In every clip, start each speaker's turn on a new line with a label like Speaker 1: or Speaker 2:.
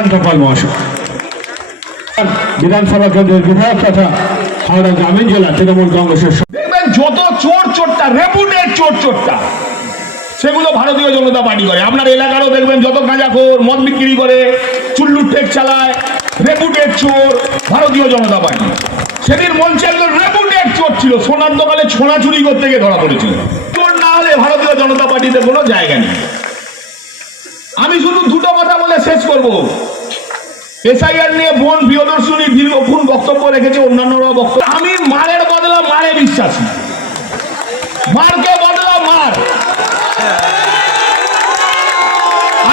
Speaker 1: সুকান্ত পাল মহাশয় বিধানসভা কেন্দ্রের বিধায়ক তথা হাওড়া গ্রামীণ জেলা তৃণমূল কংগ্রেসের
Speaker 2: দেখবেন, যত চোর চোরটা রেপুটেড চোর চোরটা, সেগুলো ভারতীয় জনতা পার্টি করে। আপনার এলাকারও দেখবেন, যত গাঁজাখোর, মদ বিক্রি করে, চুল্লুর ঠেক চালায় রেপুটেড চোর, ভারতীয় জনতা পার্টি। সেদিন মঞ্চে একজন রেপুটেড চোর ছিল, সোনার দোকানে ছোনা চুরি করতে গিয়ে ধরা পড়েছিল। চোর না হলে ভারতীয় জনতা পার্টিতে কোনো জায়গা নেই। আমি শুধু দুটো কথা বলে শেষ করব। এসআইআর নিয়ে বোন প্রিয়দর্শনী দীর্ঘক্ষণ বক্তব্য রেখেছে অন্যান্যরা বক্তব্য আমি মারের বদলা মারে বিশ্বাসী। মারকে বদলা মার।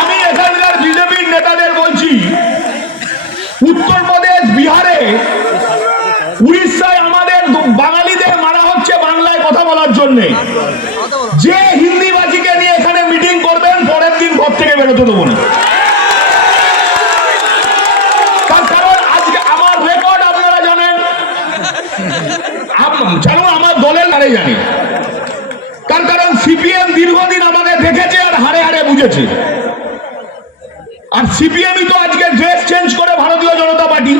Speaker 2: আমি এখানকার বিজেপির নেতাদের বলছি, উত্তরপ্রদেশ, বিহারে, উড়িষ্যায় আমাদের বাঙালিদের মারা হচ্ছে বাংলায় কথা বলার জন্য। যে হিন্দিবাজিকে নিয়ে এখানে মিটিং করবেন, পরের দিন ঘর থেকে বেরোতে দেবো না তার কারণ আজকে আমার রেকর্ড আপনারা জানেন জানো, আমার দলের নারে জানে। তার কারণ সিপিএম দীর্ঘদিন আমাকে দেখেছে আর হারে হারে বুঝেছে। আর সিপিএমই তো আজকে ড্রেস চেঞ্জ করে ভারতীয় জনতা পার্টি।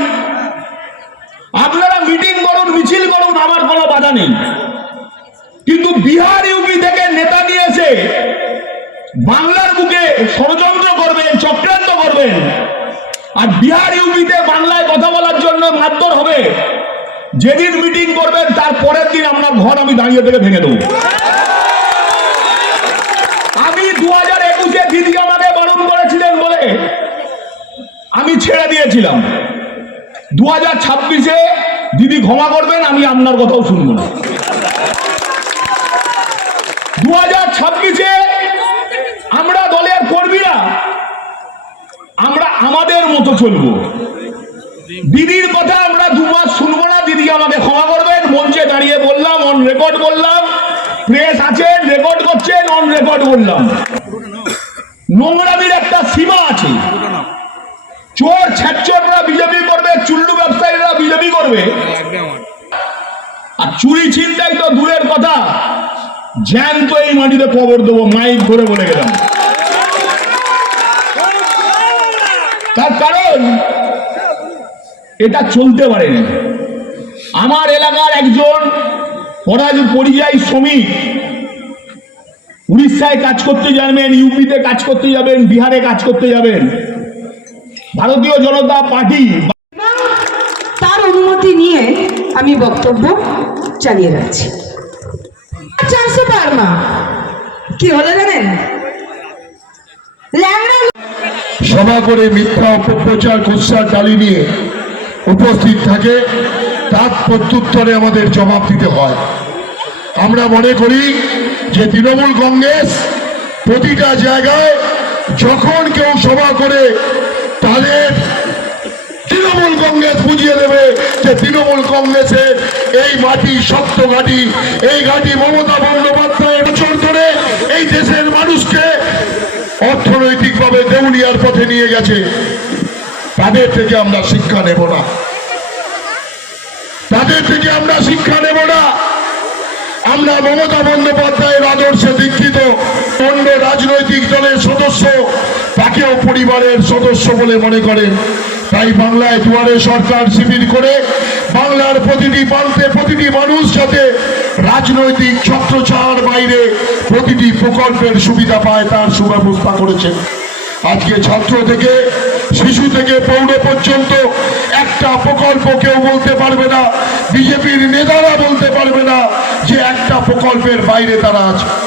Speaker 2: আপনারা মিটিং করুন, মিছিল করুন, আমার কোনো বাধা নেই। কিন্তু বিহার ইউপি থেকে নেতা নিয়ে এসে বাংলার বুকে ষড়যন্ত্র করবেন, চক্রান্ত করবেন, আর বিহার ইউপিতে বাংলায় কথা বলার জন্য মারধর হবে। যেদিন মিটিং করবেন, তার পরের দিন আপনার ঘর আমি দাঁড়িয়ে থেকে ভেঙে দেবো। আমি দু হাজার একুশে দিদি আমাকে বারণ করেছিলেন বলে আমি ছেড়ে দিয়েছিলাম। দু হাজার ছাব্বিশে দিদি ক্ষমা করবেন, আমি আপনার কথাও শুনব না। দু হাজার ছাব্বিশে আমরা দলের কর্মীরা, আমরা আমাদের মতো চলবো। দিদির কথা আমরা দু মাস শুনব। আমাকে ক্ষমা করবেন, মঞ্চে দাঁড়িয়ে বললাম অন রেকর্ড বললাম প্রেস আছেন রেকর্ড করছেন অন রেকর্ড বললাম। নোংরামির একটা সীমা আছে। চোর ছ্যাচররা বিজেপি করবে, চুল্লু ব্যবসায়ীরা বিজেপি করবে। আর চুরি ছিনতাই তো দূরের কথা। জ্যান্ত এই মাটিতে কবর দেবো, মাইক ধরে বলে গেলাম। তার কারণ, এটা চলতে পারে না আমার এলাকার একজন পরাজ পরিযায়ী শ্রমিক উড়িষ্যায় কাজ করতে যাবেন ইউপিতে কাজ করতে যাবেন বিহারে কাজ করতে যাবেন। ভারতীয় জনতা পার্টি
Speaker 3: তার অনুমতি নিয়ে আমি বক্তব্য চালিয়ে যাচ্ছি চারশো পারমা কি হলো জানেন?
Speaker 4: সভা করে মিথ্যা অপপ্রচার কুৎসার ডালি নিয়ে উপস্থিত থাকে। তার প্রত্যুত্তরে আমাদের জবাব দিতে হয়। আমরা মনে করি যে তৃণমূল কংগ্রেস প্রতিটা জায়গায় যখন কেউ সভা করে তাদের তৃণমূল কংগ্রেস বুঝিয়ে দেবে যে তৃণমূল কংগ্রেসের এই মাটি, শক্ত ঘাটি, এই ঘাটি মমতা বন্দ্যোপাধ্যায়ের বছর ধরে এই দেশের মানুষকে অর্থনৈতিকভাবে দেউলিয়ার পথে নিয়ে গেছে। তাদের থেকে আমরা শিক্ষা নেব না। তাদের থেকে আমরা শিক্ষা নেব না। আমরা মমতা বন্দ্যোপাধ্যায়ের আদর্শে দীক্ষিত, অন্য রাজনৈতিক দলের সদস্য, তাকেও পরিবারের সদস্য বলে মনে করেন। তাই বাংলায় দুয়ারে সরকার শিবির করে বাংলার প্রতিটি প্রান্তে প্রতিটি মানুষ যাতে রাজনৈতিক ছত্রছাড় বাইরে প্রতিটি প্রকল্পের সুবিধা পায়, তার সুব্যবস্থা করেছেন। আজকে ছাত্র থেকে শিশু থেকে পৌর পর্যন্ত একটা প্রকল্প কেউ বলতে পারবে না। বিজেপির নেতারা বলতে পারবে না যে একটা প্রকল্পের বাইরে তারা আছে।